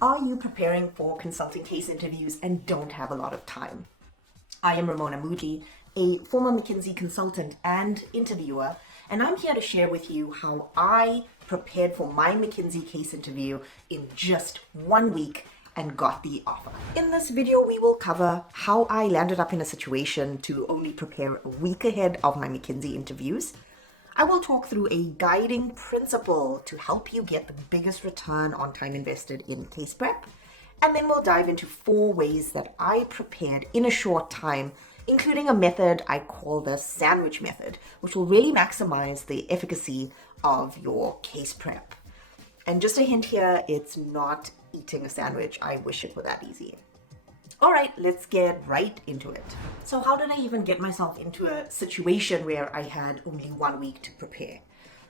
Are you preparing for consulting case interviews and don't have a lot of time? I am Remona, a former McKinsey consultant and interviewer, and I'm here to share with you how I prepared for my McKinsey case interview in just 1 week and got the offer. In this video, we will cover how I landed up in a situation to only prepare a week ahead of my McKinsey interviews. I will talk through a guiding principle to help you get the biggest return on time invested in case prep. And then we'll dive into 4 ways that I prepared in a short time, including a method I call the sandwich method, which will really maximize the efficacy of your case prep. And just a hint here, it's not eating a sandwich. I wish it were that easy. All right, let's get right into it. So how did I even get myself into a situation where I had only 1 week to prepare?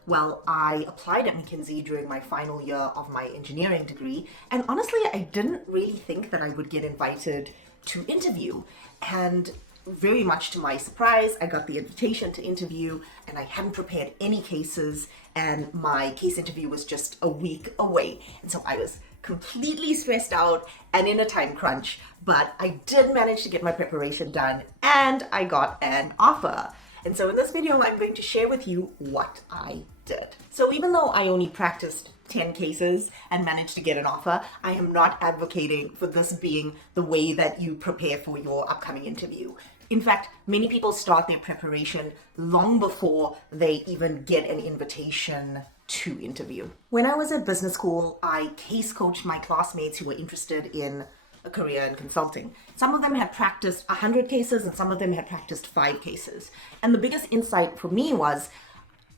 Well, I applied at McKinsey during my final year of my engineering degree, and honestly, I didn't really think that I would get invited to interview. And very much to my surprise, I got the invitation to interview, and I hadn't prepared any cases, and my case interview was just a week away. And so I was completely stressed out and in a time crunch, but I did manage to get my preparation done and I got an offer. And so in this video, I'm going to share with you what I did. So even though I only practiced 10 cases and managed to get an offer, I am not advocating for this being the way that you prepare for your upcoming interview. In fact, many people start their preparation long before they even get an invitation to interview. When I was at business school, I case coached my classmates who were interested in a career in consulting. Some of them had practiced 100 cases and some of them had practiced 5 cases. And the biggest insight for me was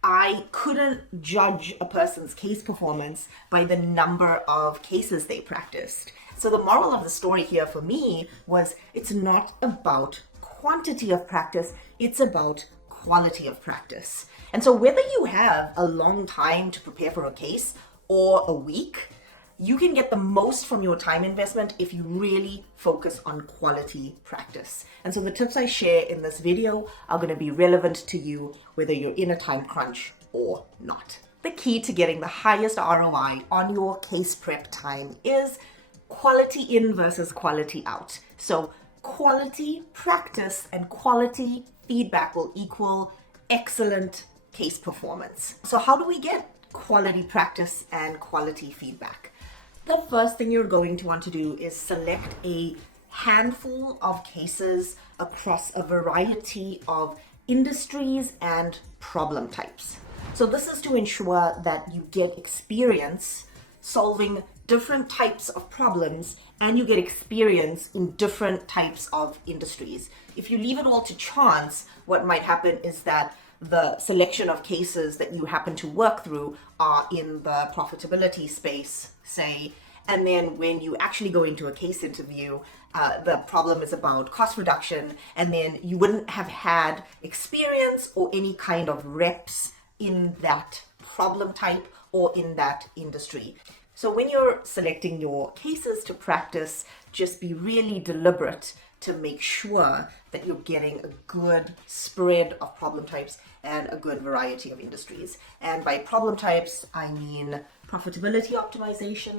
I couldn't judge a person's case performance by the number of cases they practiced. So the moral of the story here for me was it's not about quantity of practice, it's about quality of practice. And so whether you have a long time to prepare for a case or a week, you can get the most from your time investment if you really focus on quality practice. And so the tips I share in this video are going to be relevant to you whether you're in a time crunch or not. The key to getting the highest ROI on your case prep time is quality in versus quality out. So quality practice and quality feedback will equal excellent case performance. So how do we get quality practice and quality feedback? The first thing you're going to want to do is select a handful of cases across a variety of industries and problem types. So this is to ensure that you get experience solving different types of problems and you get experience in different types of industries. If you leave it all to chance, what might happen is that the selection of cases that you happen to work through are in the profitability space, say, and then when you actually go into a case interview, the problem is about cost reduction, and then you wouldn't have had experience or any kind of reps in that problem type or in that industry. So when you're selecting your cases to practice, just be really deliberate to make sure that you're getting a good spread of problem types and a good variety of industries. And by problem types, I mean profitability optimization,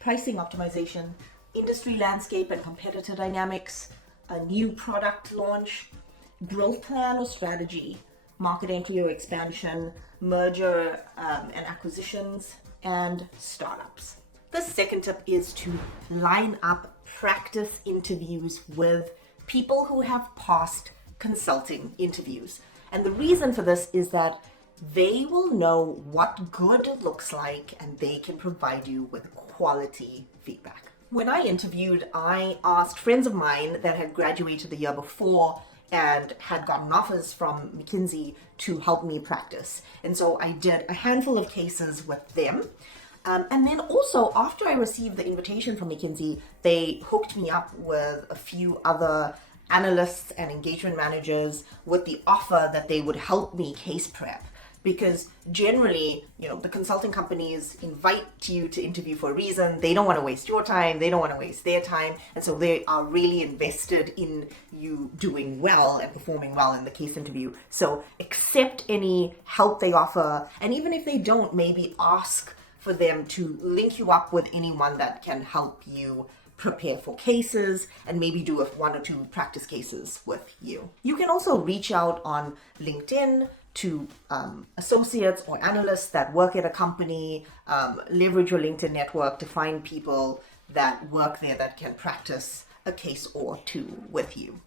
pricing optimization, industry landscape and competitor dynamics, a new product launch, growth plan or strategy, market entry or expansion, merger and acquisitions, and startups. The second tip is to line up practice interviews with people who have passed consulting interviews. And the reason for this is that they will know what good looks like and they can provide you with quality feedback. When I interviewed, I asked friends of mine that had graduated the year before and had gotten offers from McKinsey to help me practice. And so I did a handful of cases with them. And then also, after I received the invitation from McKinsey, they hooked me up with a few other analysts and engagement managers with the offer that they would help me case prep. Because generally, the consulting companies invite you to interview for a reason. They don't want to waste your time. They don't want to waste their time. And so they are really invested in you doing well and performing well in the case interview. So accept any help they offer. And even if they don't, maybe ask for them to link you up with anyone that can help you prepare for cases and maybe do one or two practice cases with you. You can also reach out on LinkedIn to associates or analysts that work at a company, leverage your LinkedIn network to find people that work there that can practice a case or two with you.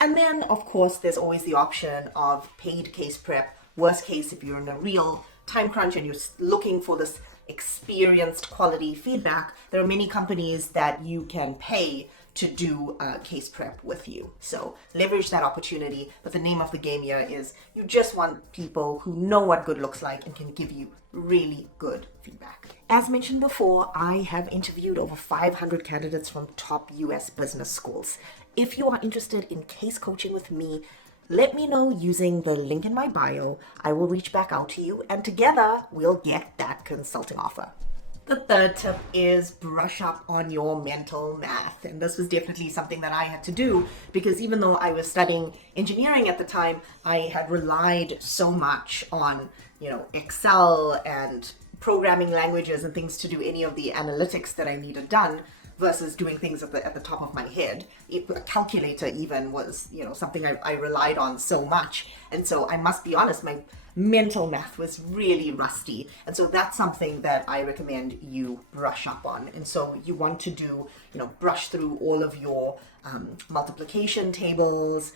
And then, of course, there's always the option of paid case prep. Worst case, if you're in a real time crunch and you're looking for this experienced quality feedback, there are many companies that you can pay to do case prep with you. So leverage that opportunity. But the name of the game here is you just want people who know what good looks like and can give you really good feedback. As mentioned before, I have interviewed over 500 candidates from top US business schools. If you are interested in case coaching with me, let me know using the link in my bio. I will reach back out to you and together we'll get that consulting offer. The third tip is brush up on your mental math. And this was definitely something that I had to do because even though I was studying engineering at the time, I had relied so much on, Excel and programming languages and things to do any of the analytics that I needed done versus doing things at the top of my head. A calculator even was, something I relied on so much. And so I must be honest, my mental math was really rusty. And so that's something that I recommend you brush up on. And so you want to do, brush through all of your multiplication tables,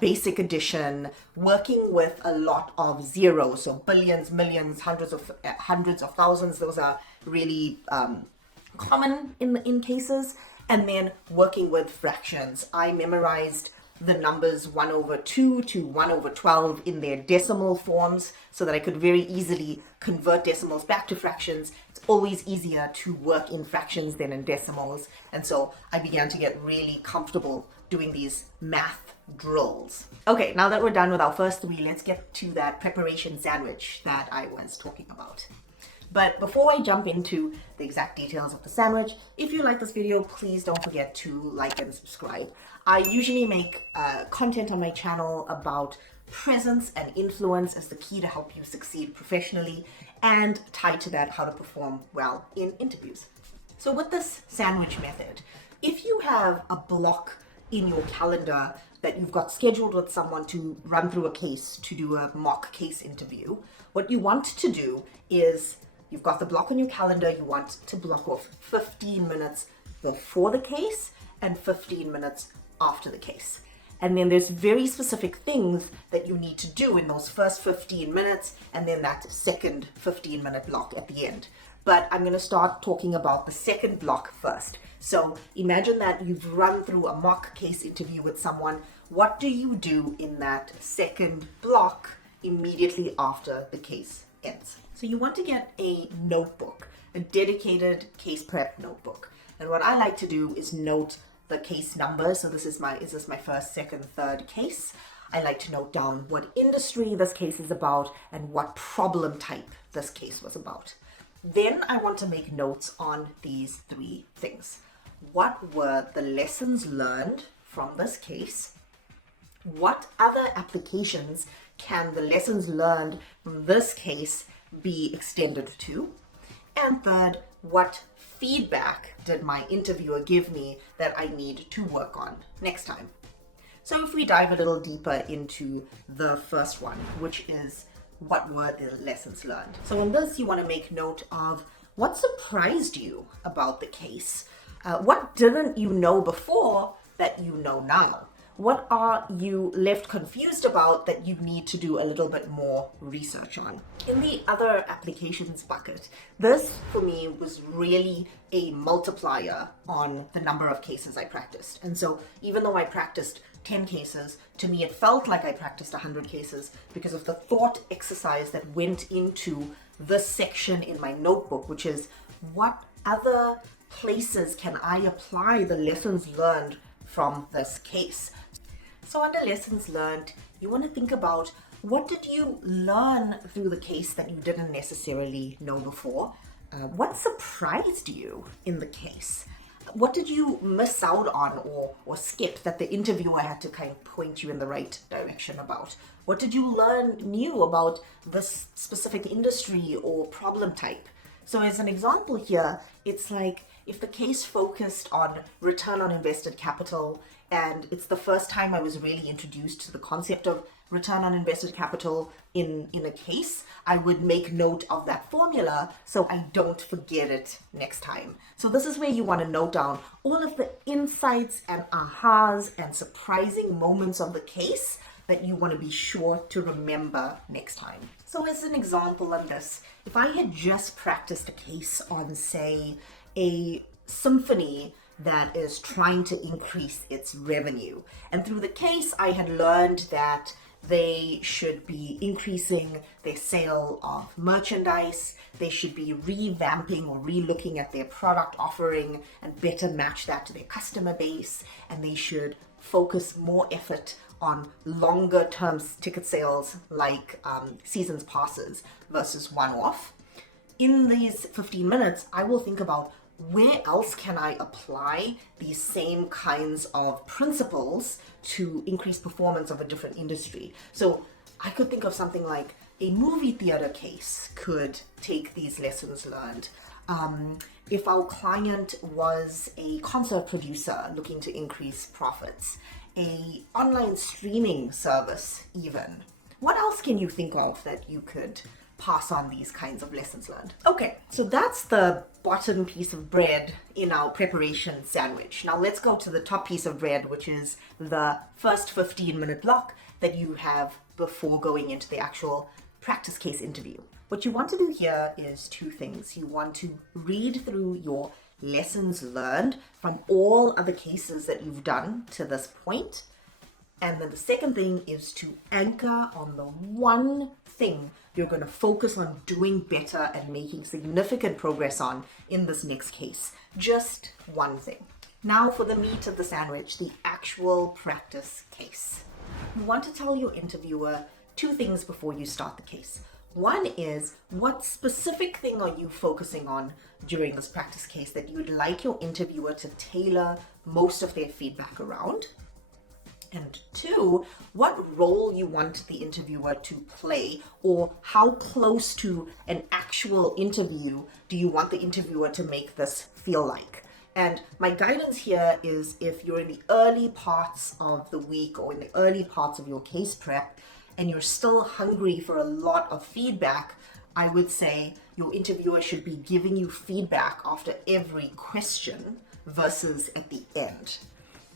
basic addition, working with a lot of zeros. So billions, millions, hundreds of thousands. Those are really common in cases. And then working with fractions. I memorized the numbers 1/2 to 1/12 in their decimal forms so that I could very easily convert decimals back to fractions. It's always easier to work in fractions than in decimals. And so I began to get really comfortable doing these math drills. Okay, now that we're done with our first three, let's get to that preparation sandwich that I was talking about. But before I jump into the exact details of the sandwich, if you like this video, please don't forget to like and subscribe. I usually make content on my channel about presence and influence as the key to help you succeed professionally, and tied to that, how to perform well in interviews. So with this sandwich method, if you have a block in your calendar that you've got scheduled with someone to run through a case, to do a mock case interview, what you want to do is you've got the block on your calendar, you want to block off 15 minutes before the case and 15 minutes after the case. And then there's very specific things that you need to do in those first 15 minutes and then that second 15-minute block at the end. But I'm going to start talking about the second block first. So imagine that you've run through a mock case interview with someone. What do you do in that second block immediately after the case ends? So you want to get a notebook, a dedicated case prep notebook. And what I like to do is note the case numbers. So this is my first, second, third case. I like to note down what industry this case is about and what problem type this case was about. Then I want to make notes on these three things. What were the lessons learned from this case? What other applications can the lessons learned from this case be extended to? And third, what feedback did my interviewer give me that I need to work on next time? So if we dive a little deeper into the first one, which is what were the lessons learned? So in this, you want to make note of what surprised you about the case. What didn't you know before that you know now? What are you left confused about that you need to do a little bit more research on? In the other applications bucket, this for me was really a multiplier on the number of cases I practiced. And so even though I practiced 10 cases, to me it felt like I practiced 100 cases because of the thought exercise that went into this section in my notebook, which is what other places can I apply the lessons learned from this case? So under lessons learned, you want to think about what did you learn through the case that you didn't necessarily know before? What surprised you in the case? What did you miss out on or skip that the interviewer had to kind of point you in the right direction about? What did you learn new about this specific industry or problem type? So as an example here, it's like if the case focused on return on invested capital, and it's the first time I was really introduced to the concept of return on invested capital in a case, I would make note of that formula so I don't forget it next time. So this is where you want to note down all of the insights and ahas and surprising moments of the case that you want to be sure to remember next time. So as an example on this, if I had just practiced a case on, say, a symphony that is trying to increase its revenue, and through the case I had learned that they should be increasing their sale of merchandise, they should be revamping or relooking at their product offering and better match that to their customer base, and they should focus more effort on longer term ticket sales like seasons passes versus one-off. In these 15 minutes, I will think about where else can I apply these same kinds of principles to increase performance of a different industry. So I could think of something like a movie theater case could take these lessons learned. If our client was a concert producer looking to increase profits, a online streaming service even. What else can you think of that you could pass on these kinds of lessons learned? Okay, so that's the bottom piece of bread in our preparation sandwich. Now let's go to the top piece of bread, which is the first 15-minute block that you have before going into the actual practice case interview. What you want to do here is two things. You want to read through your lessons learned from all other cases that you've done to this point. And then the second thing is to anchor on the one thing you're going to focus on doing better and making significant progress on in this next case. Just one thing. Now for the meat of the sandwich, the actual practice case. You want to tell your interviewer two things before you start the case. One is, what specific thing are you focusing on during this practice case that you'd like your interviewer to tailor most of their feedback around? And two, what role you want the interviewer to play, or how close to an actual interview do you want the interviewer to make this feel like? And my guidance here is, if you're in the early parts of the week or in the early parts of your case prep and you're still hungry for a lot of feedback, I would say your interviewer should be giving you feedback after every question versus at the end.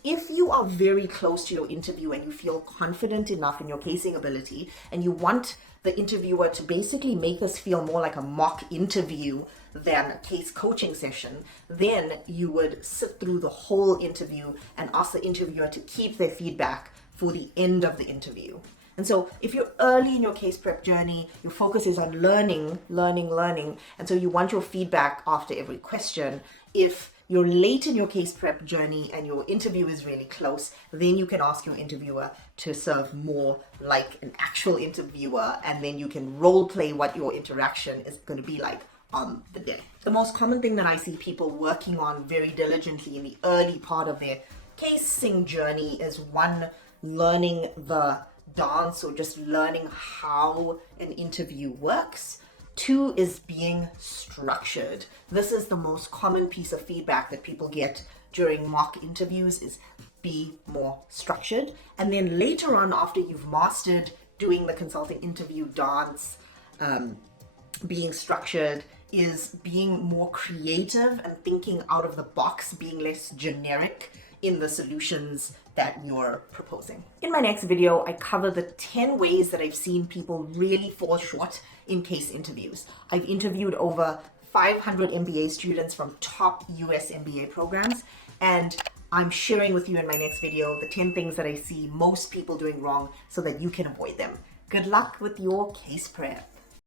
If you are very close to your interview and you feel confident enough in your casing ability and you want the interviewer to basically make this feel more like a mock interview than a case coaching session, then you would sit through the whole interview and ask the interviewer to keep their feedback for the end of the interview. And so if you're early in your case prep journey, your focus is on learning, and so you want your feedback after every question. If you're late in your case prep journey and your interview is really close, then you can ask your interviewer to serve more like an actual interviewer, and then you can role play what your interaction is going to be like on the day. The most common thing that I see people working on very diligently in the early part of their casing journey is, one, learning the dance or just learning how an interview works. Two is being structured. This is the most common piece of feedback that people get during mock interviews, is be more structured. And then later on, after you've mastered doing the consulting interview dance, being structured is being more creative and thinking out of the box, being less generic in the solutions that you're proposing. In my next video, I cover the 10 ways that I've seen people really fall short in case interviews. I've interviewed over 500 MBA students from top US MBA programs, and I'm sharing with you in my next video the 10 things that I see most people doing wrong so that you can avoid them. Good luck with your case prep.